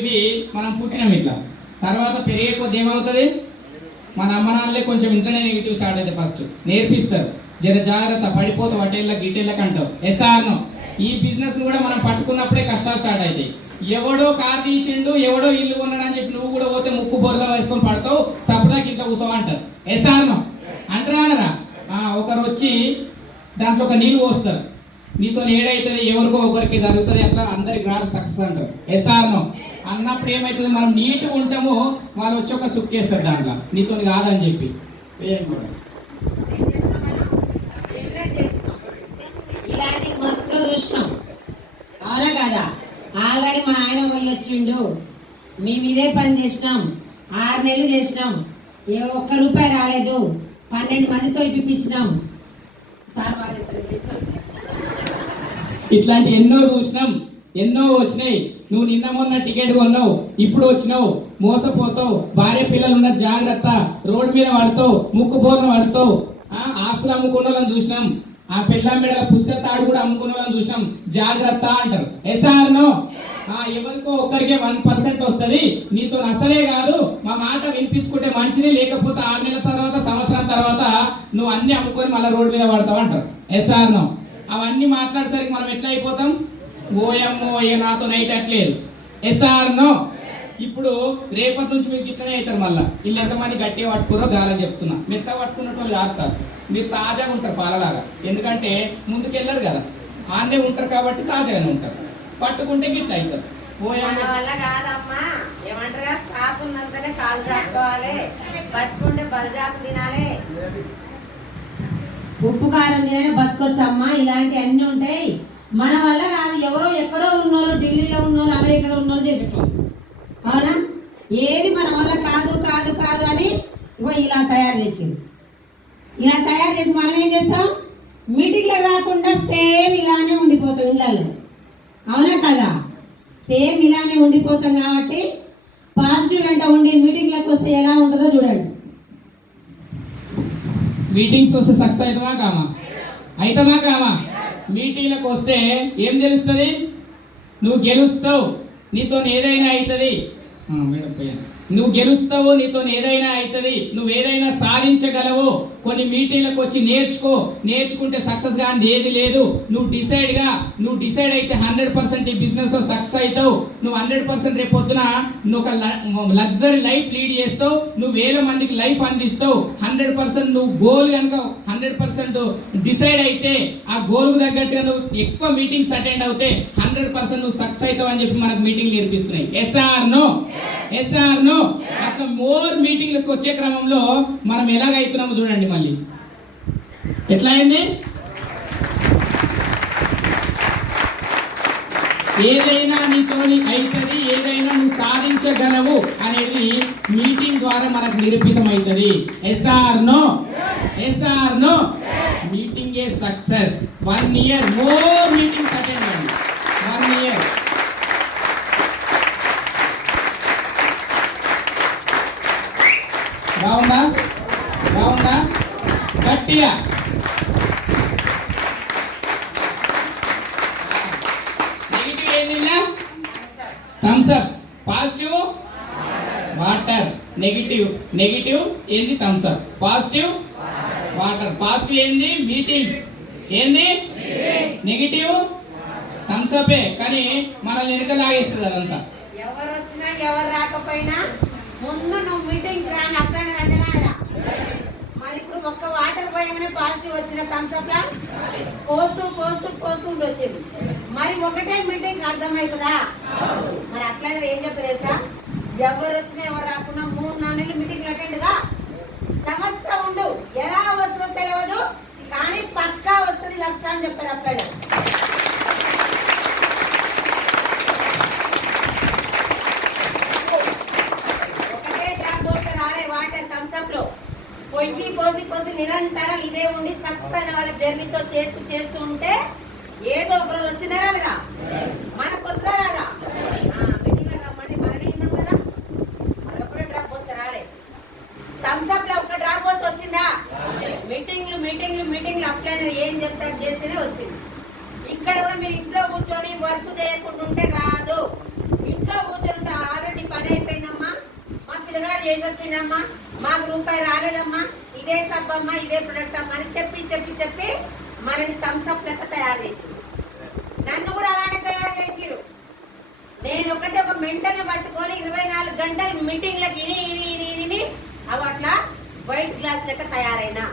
ఇవి మనం పుట్టినాం ఇట్లా, తర్వాత పెరిగే కొద్ది ఏమవుతుంది, మన అమ్మ నాన్నలే కొంచెం ఇంట్లోనే నెగిటివ్ స్టార్ట్ అయితే ఫస్ట్ నేర్పిస్తారు, జర జాగ్రత్త పడిపోతే వటేళ్ళ గిట్టేళ్ళకి అంటావు. ఎస్ఆర్నో ఈ బిజినెస్ కూడా మనం పట్టుకున్నప్పుడే కష్టాలు స్టార్ట్ అవుతాయి. ఎవడో కార్ తీసిండు, ఎవడో ఇల్లు కొన్నాడు అని చెప్పి నువ్వు కూడా పోతే ముక్కు బొర్రలో వేసుకొని పడతావు, సపదాకి ఇంట్లో కూర్చోవు అంటారు. ఎస్ఆర్నో అంటారా అనరా? ఒకరు వచ్చి దాంట్లో ఒక నీళ్ళు పోస్తారు, నీతో ఏడైతుంది ఎవరికో ఒకరికి జరుగుతుంది, అట్లా అందరికి రాదు సక్సెస్ అంటారు. ఎస్ఆర్నో అన్నప్పుడు ఏమవుతుంది, మనం నీట్గా ఉంటామో వాళ్ళు వచ్చి ఒక చుక్కేస్తారు దాంట్లో, నీతో కాదని చెప్పి. ఇలాంటి మస్తు చూసినాం, అవునా కదా? ఆల్రెడీ మా ఆయన వాళ్ళు వచ్చిండు, మేము ఇదే పని చేసినాం, 6 నెలలు చేసినాం, ఒక్క రూపాయి రాలేదు, 12 మందితో ఇప్పించినాం. సార్ ఇట్లాంటి ఎన్నో చూసినాం, ఎన్నో వచ్చినాయి. నువ్వు నిన్న మొన్న టికెట్ కొన్నావు, ఇప్పుడు వచ్చినావు, మోసపోతావు, భార్య పిల్లలు ఉన్న జాగ్రత్త, రోడ్డు మీద పడతావు, ముక్కు బోర్న పడతావు, ఆస్తులు అమ్ముకున్న వాళ్ళని చూసినాం, ఆ పెళ్ళాం మెడల పుస్తక తాడు కూడా అమ్ముకున్న వాళ్ళని చూసినాం, జాగ్రత్త అంటారు. ఎస్ఆర్నో ఎవరికో ఒక్కరికే 1% వస్తుంది, నీతో అసలే కాదు, మా మాట వినిపించుకుంటే మంచిది, లేకపోతే 6 నెలల తర్వాత సంవత్సరం తర్వాత నువ్వు అన్ని అమ్ముకొని మళ్ళీ రోడ్డు మీద పడతావు అంటారు. ఎస్ఆర్నో అవన్నీ మాట్లాడేసరికి మనం ఎట్లా అయిపోతాం, ఓయమ్మో ఏ నాతో నైట్ అట్లేదు. ఎస్ఆర్నో ఇప్పుడు రేపటి నుంచి మీకు ఇట్లనే అవుతారు. మళ్ళీ వీళ్ళు ఎంతమంది గట్టిగా పట్టుకురో గాలని చెప్తున్నా, మెత్త పట్టుకున్నట్టు కాదు సార్, మీరు తాజాగా ఉంటారు పాలలాగా, ఎందుకంటే ముందుకెళ్ళరు కదా, ఆన్నే ఉంటారు కాబట్టి తాజాగానే ఉంటారు, పట్టుకుంటే గిట్ల అవుతారు. వల్ల కాదమ్మా, ఏమంటారా, సాకున్నంతనే కాలు చాపుకోవాలి, బతుకుంటే బలజాకు తినాలి, ఉప్పు కారం తినే బతుకొచ్చమ్మా. ఇలాంటి అన్ని ఉంటాయి, మన వల్ల కాదు, ఎవరో ఎక్కడో ఉన్నోళ్ళు, ఢిల్లీలో ఉన్నోళ్ళు, అమెరికాలో ఉన్నోళ్ళు చేసేటోళ్ళు, అవునా? ఏది మన వల్ల కాదు కాదు కాదు అని ఇగో ఇలా తయారు చేసింది. ఇలా తయారు చేసి మనం ఏం చేస్తాం, మీటింగ్లో రాకుండా సేమ్ ఇలానే ఉండిపోతాం ఇళ్ళల్లో, అవునా కదా? సేమ్ ఇలానే ఉండిపోతాం కాబట్టి పాజిటివ్ వెంట ఉండి మీటింగ్లకు వస్తే ఎలా ఉంటుందో చూడండి. మీటింగ్స్ వస్తే సక్సెస్ అవుతామా కామా? అవుతామా కామా? మీటింగ్లకు వస్తే ఏం తెలుస్తుంది, నువ్వు గెలుస్తావు, నీతో ఏదైనా అవుతుంది. మేడం పోయాను, నువ్వు గెలుస్తావు, నీతో ఏదైనా అవుతుంది, నువ్వు ఏదైనా సాధించగలవు. కొన్ని మీటింగ్లకు వచ్చి నేర్చుకుంటే సక్సెస్ కానీ ఏది లేదు. నువ్వు డిసైడ్ అయితే 100% ఈ బిజినెస్లో సక్సెస్ అవుతావు. నువ్వు 100% రేపు పొద్దున నువ్వు ఒక లగ్జరీ లైఫ్ లీడ్ చేస్తావు, నువ్వు 1000 మందికి లైఫ్ అందిస్తావు. 100% నువ్వు గోల్ కనుక 100% డిసైడ్ అయితే, ఆ గోల్కు తగ్గట్టుగా నువ్వు ఎక్కువ మీటింగ్స్ అటెండ్ అవుతే 100% నువ్వు సక్సెస్ అవుతావు అని చెప్పి మనకు మీటింగ్ నేర్పిస్తున్నాయి. ఎస్ఆర్నో అట్లా మోర్ మీటింగ్లకు వచ్చే క్రమంలో మనం ఎలాగైతున్నామో చూడండి. మళ్ళీ ఎట్లా అయింది, ఏదైనా నీతోని అవుతుంది, ఏదైనా నువ్వు సాధించగలవు అనేది మీటింగ్ ద్వారా మనకు నిరూపితం అవుతుంది. ఎస్ఆర్నో meeting a success. 1 year more meetings attend అవ్వండి. 1 year బాగుందా? గట్టిగా నెగిటివ్ ఏంది, thumbs up, positive water. Negative ఏంది, thumbs up. Positive water. Positive ఏంది, మీటింగ్. ఏంది, నెగిటివ్ థమ్స్ అప్. కానీ మనల్ని వెనుక లాగేస్తుంది అదంతా. ఎవరు వచ్చినా ఎవరు రాకపోయినా ముందు నువ్వు మీటింగ్ రాని అప్పుడైనా రండి. మరి ఇప్పుడు ఒక్క వాటర్ పోయగానే పాజిటివ్ వచ్చిన థమ్స్ అప్ లా కోస్తూ వచ్చింది. మరి ఒకటే మీటింగ్ అర్థమవుతుందా? మరి అట్లనే ఏం చెప్పలేసా, ఎవరు వచ్చినా ఎవరు రాకుండా 3-4 నెలలు మీటింగ్ అటెండ్గా సంవత్సరం ఉండు. ఎలా వస్తుందో తెలియదు, కానీ పక్కా వస్తుంది లక్ష అని చెప్పాడు అప్పుడు. పోసి నిరంతరం ఇదే ఉండి సక్సెస్ అయిన వాళ్ళ జర్నీతో చేస్తూ ఉంటే ఏదో ఒకరోజు వచ్చిందారా లేదా, మనకు వస్తారా రమ్మండి. మరణి ఉన్నాం కదా, మరొకటి డ్రాప్ వస్తే రాలే. థమ్స్ అప్ లో ఒక డ్రాప్ వస్తే వచ్చిందా? మీటింగ్లు అప్లైనర్ ఏం చెప్తారు చేస్తేనే వచ్చింది. ఇక్కడ కూడా మీరు ఇంట్లో కూర్చొని వర్క్ చేయకుండా ఉంటే రాదు. ఇంట్లో కూర్చొని మైనేజ్ వచ్చిందమ్మా, మాకు రూపాయి రాలేదమ్మా, ఇదే సబ్బమ్మా, ఇదే ప్రొడక్ట్ అమ్మా అని చెప్పి చెప్పి చెప్పి మనని థమ్స్అప్ లెక్క తయారు చేసింది. నన్ను కూడా అలానే తయారు చేసిరు. నేను ఒకటి ఒక మెంటర్ని పట్టుకొని 24 గంటలు మీటింగ్లకు ఇని అవి అట్లా వైట్ గ్లాస్ లెక్క తయారైనా.